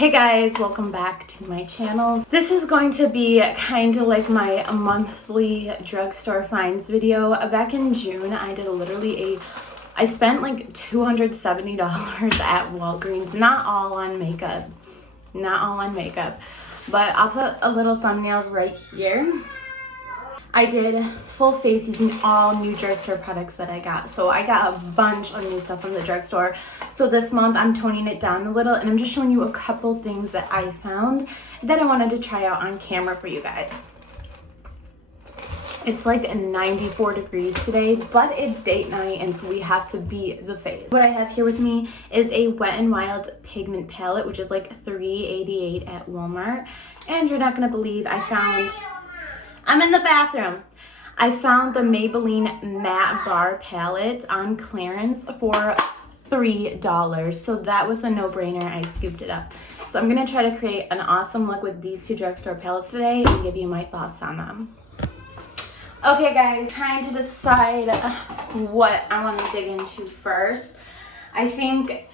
Hey guys, welcome back to my channel. This is going to be kind of like my monthly drugstore finds video. Back in June, I did I spent like $270 at Walgreens, not all on makeup, but I'll put a little thumbnail right here. I did full face using all new drugstore products that I got. So I got a bunch of new stuff from the drugstore. So this month I'm toning it down a little and I'm just showing you a couple things that I found that I wanted to try out on camera for you guys. It's like 94 degrees today, but it's date night and so we have to beat the face. What I have here with me is a Wet n Wild pigment palette, which is like $3.88 at Walmart. And you're not gonna believe I'm in the bathroom. I found the Maybelline Matte Bar Palette on clearance for $3. So that was a no-brainer. I scooped it up. So I'm going to try to create an awesome look with these two drugstore palettes today and give you my thoughts on them. Okay guys, trying to decide what I want to dig into first. I think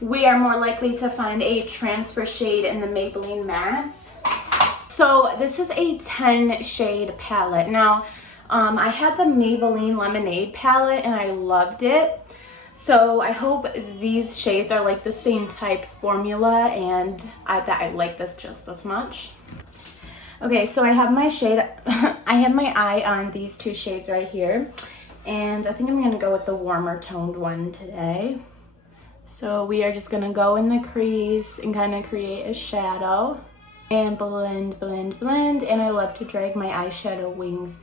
we are more likely to find a transfer shade in the Maybelline Mattes. So this is a 10 shade palette. Now, I had the Maybelline Lemonade palette and I loved it. So I hope these shades are like the same type formula and that I like this just as much. Okay, so I have my shade, I have my eye on these two shades right here. And I think I'm gonna go with the warmer toned one today. So we are just gonna go in the crease and kind of create a shadow. And blend, blend, blend. And I love to drag my eyeshadow wings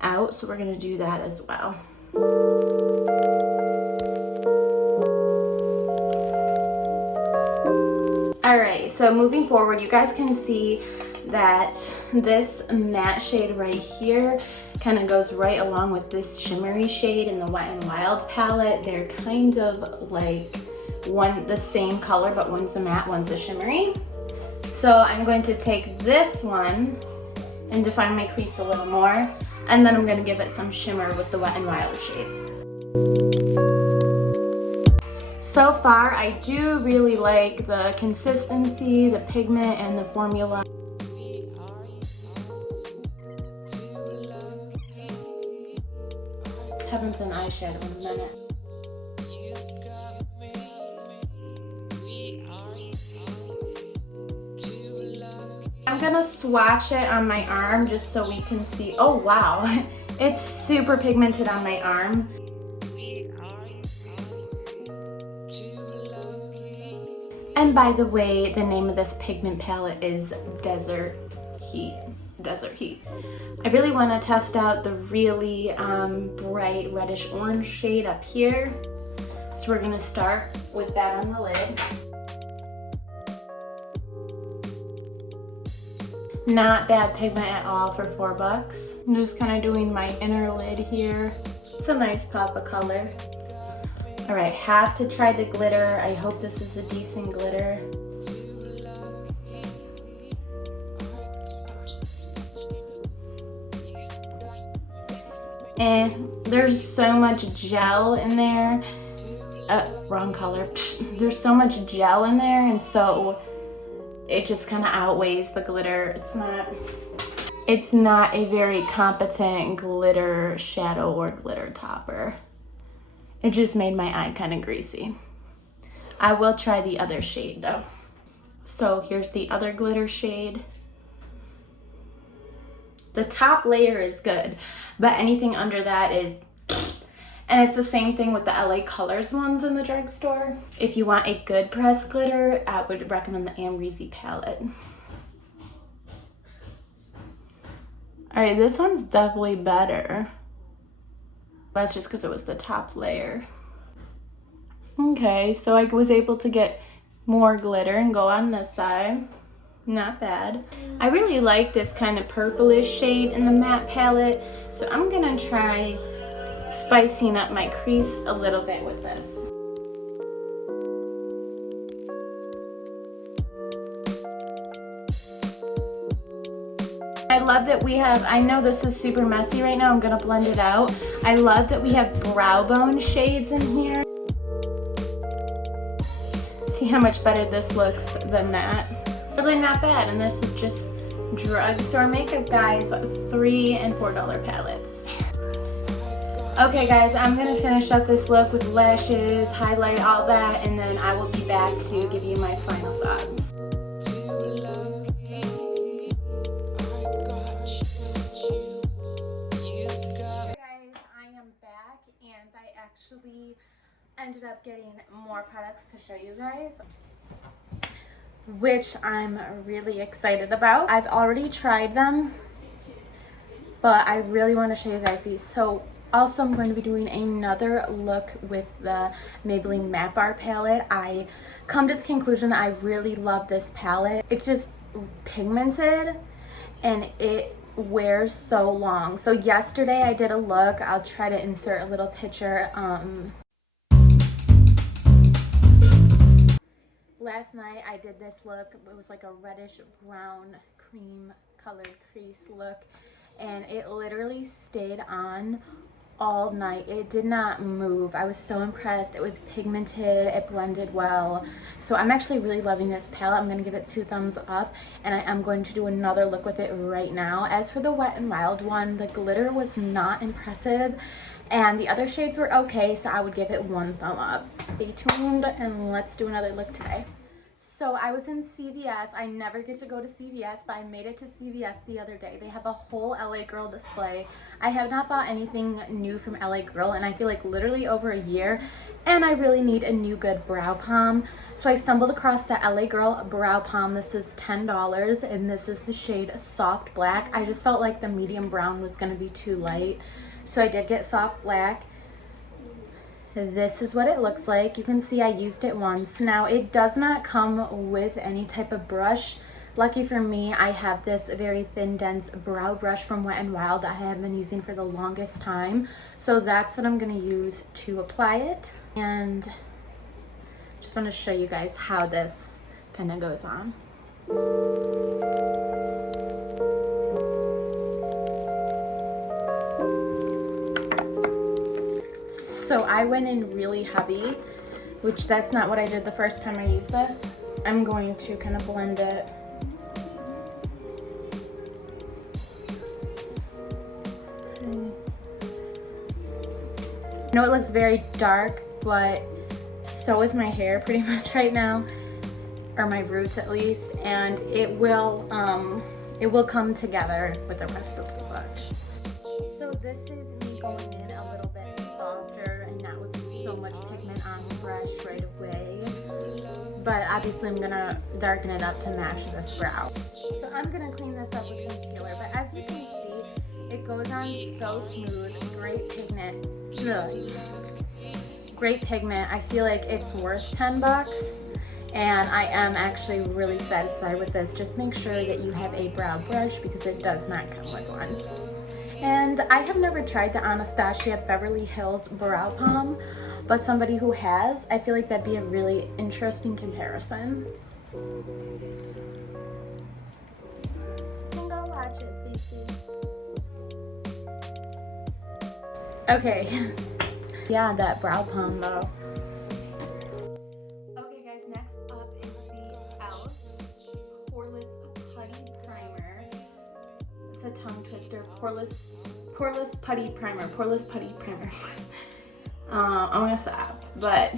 out, so we're gonna do that as well. All right, so moving forward, you guys can see that this matte shade right here kind of goes right along with this shimmery shade in the Wet n Wild palette. They're kind of like the same color, but one's the matte, one's the shimmery. So I'm going to take this one and define my crease a little more, and then I'm going to give it some shimmer with the Wet n Wild shade. So far, I do really like the consistency, the pigment, and the formula. Having some eyeshadow in a minute. I'm gonna swatch it on my arm just so we can see. Oh wow, it's super pigmented on my arm. And by the way, the name of this pigment palette is Desert Heat. Desert Heat. I really want to test out the really bright reddish orange shade up here. So we're gonna start with that on the lid. Not bad pigment at all for $4. I'm just kind of doing my inner lid here. It's a nice pop of color. All right, have to try the glitter. I hope this is a decent glitter. And there's so much gel in there. Wrong color. There's so much gel in there, and so it just kind of outweighs the glitter. It's not a very competent glitter shadow or glitter topper. It just made my eye kind of greasy. I will try the other shade though. So here's the other glitter shade. The top layer is good, but anything under that is, and it's the same thing with the LA Colors ones in the drugstore. If you want a good pressed glitter, I would recommend the Amrezy palette. All right, this one's definitely better. That's just because it was the top layer. Okay, so I was able to get more glitter and go on this side. Not bad. I really like this kind of purplish shade in the matte palette, so I'm gonna try spicing up my crease a little bit with this. I love that we have, I know this is super messy right now, I'm gonna blend it out. I love that we have brow bone shades in here. See how much better this looks than that. Really not bad, and this is just drugstore makeup, guys. $3 and $4 palettes. Okay guys, I'm gonna finish up this look with lashes, highlight, all that, and then I will be back to give you my final thoughts. Actually ended up getting more products to show you guys, which I'm really excited about. I've already tried them, but I really want to show you guys these. So also I'm going to be doing another look with the Maybelline Matte Bar palette. I come to the conclusion that I really love this palette. It's just pigmented and it wears so long. So yesterday I did a look. I'll try to insert a little picture. Last night I did this look. It was like a reddish brown cream colored crease look, and it literally stayed on all night. It did not move. I was so impressed. It was pigmented, it blended well. So I'm actually really loving this palette. I'm going to give it 2 thumbs up, and I am going to do another look with it right now. As for the Wet n Wild one, the glitter was not impressive and the other shades were okay, so I would give it 1 thumb up. Stay tuned and let's do another look today. So I was in CVS. I never get to go to CVS, but I made it to CVS the other day. They have a whole LA Girl display. I have not bought anything new from LA Girl, and I feel like literally over a year, and I really need a new good brow palm. So I stumbled across the LA Girl brow palm. This is $10, and this is the shade Soft Black. I just felt like the medium brown was going to be too light, so I did get Soft Black. This is what it looks like. You can see I used it once. Now it does not come with any type of brush. Lucky for me, I have this very thin, dense brow brush from Wet n Wild that I have been using for the longest time. So that's what I'm going to use to apply it. And just want to show you guys how this kind of goes on. So I went in really heavy, which that's not what I did the first time I used this. I'm going to kind of blend it. I know it looks very dark, but so is my hair pretty much right now, or my roots at least, and it will come together with the rest of the look. So this is me going in a little bit softer and not with so much pigment on the brush right away, but obviously I'm gonna darken it up to match this brow. So I'm gonna clean this up with concealer, but as you can see, it goes on so smooth. Great pigment. Ugh. Great pigment. I feel like it's worth $10, and I am actually really satisfied with this. Just make sure that you have a brow brush because it does not come with one. And I have never tried the Anastasia Beverly Hills Brow Palm, but somebody who has, I feel like that'd be a really interesting comparison. Go watch it, Cece. Okay. Yeah, that brow palm though. Okay guys, next up is the e.l.f. Poreless Putty Primer. It's a tongue twister. Poreless Putty Primer. Poreless Putty Primer. I'm gonna stop, but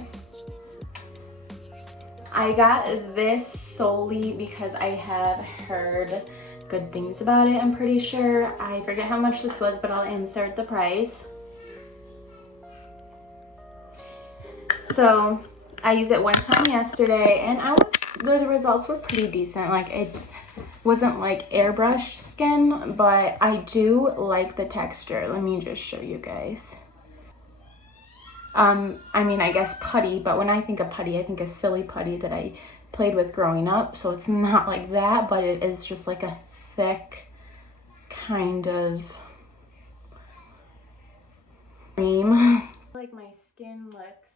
I got this solely because I have heard good things about it, I'm pretty sure. I forget how much this was, but I'll insert the price. So I used it one time yesterday, and the results were pretty decent. Like, it wasn't like airbrushed skin, but I do like the texture. Let me just show you guys. I mean, I guess putty, but when I think of putty, I think of silly putty that I played with growing up. So it's not like that, but it is just like a thick kind of cream. Like, my skin looks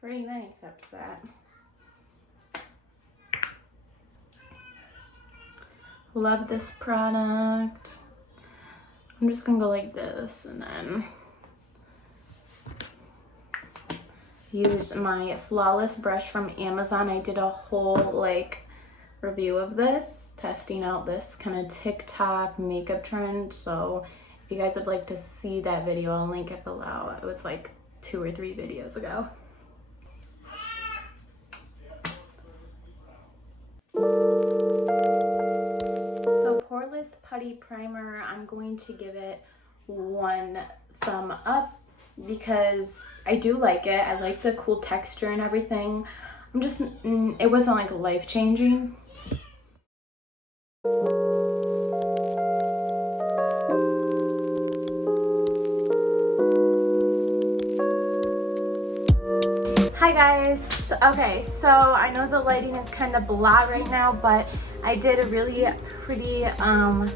pretty nice after that. Love this product. I'm just gonna go like this, and then use my Flawless brush from Amazon. I did a whole like review of this, testing out this kind of TikTok makeup trend. So if you guys would like to see that video, I'll link it below. It was like 2 or 3 videos ago. So Poreless Putty Primer, I'm going to give it 1 thumb up because I do like it. I like the cool texture and everything. I'm just, it wasn't like life-changing. Hi guys. Okay, so I know the lighting is kind of blah right now, but I did a really pretty eye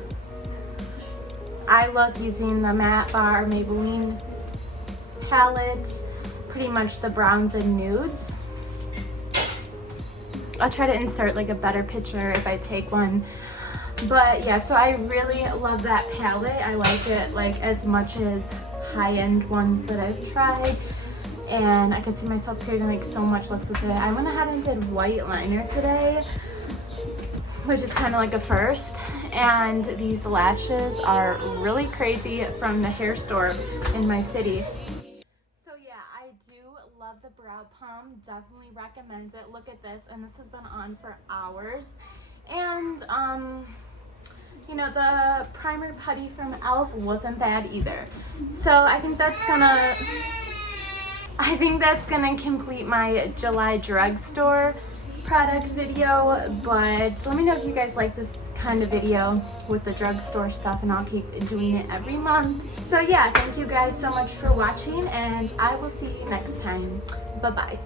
look using the Matte Bar Maybelline palette, pretty much the browns and nudes. I'll try to insert like a better picture if I take one. But yeah, so I really love that palette. I like it like as much as high-end ones that I've tried. And I could see myself creating like so much looks with it. I went ahead and did white liner today, which is kind of like a first. And these lashes are really crazy from the hair store in my city. So yeah, I do love the brow palm. Definitely recommend it. Look at this, and this has been on for hours. And you know, the primer putty from e.l.f. wasn't bad either. So I think that's gonna complete my July drugstore product video. But let me know if you guys like this kind of video with the drugstore stuff, and I'll keep doing it every month. So yeah, thank you guys so much for watching, and I will see you next time. Bye bye.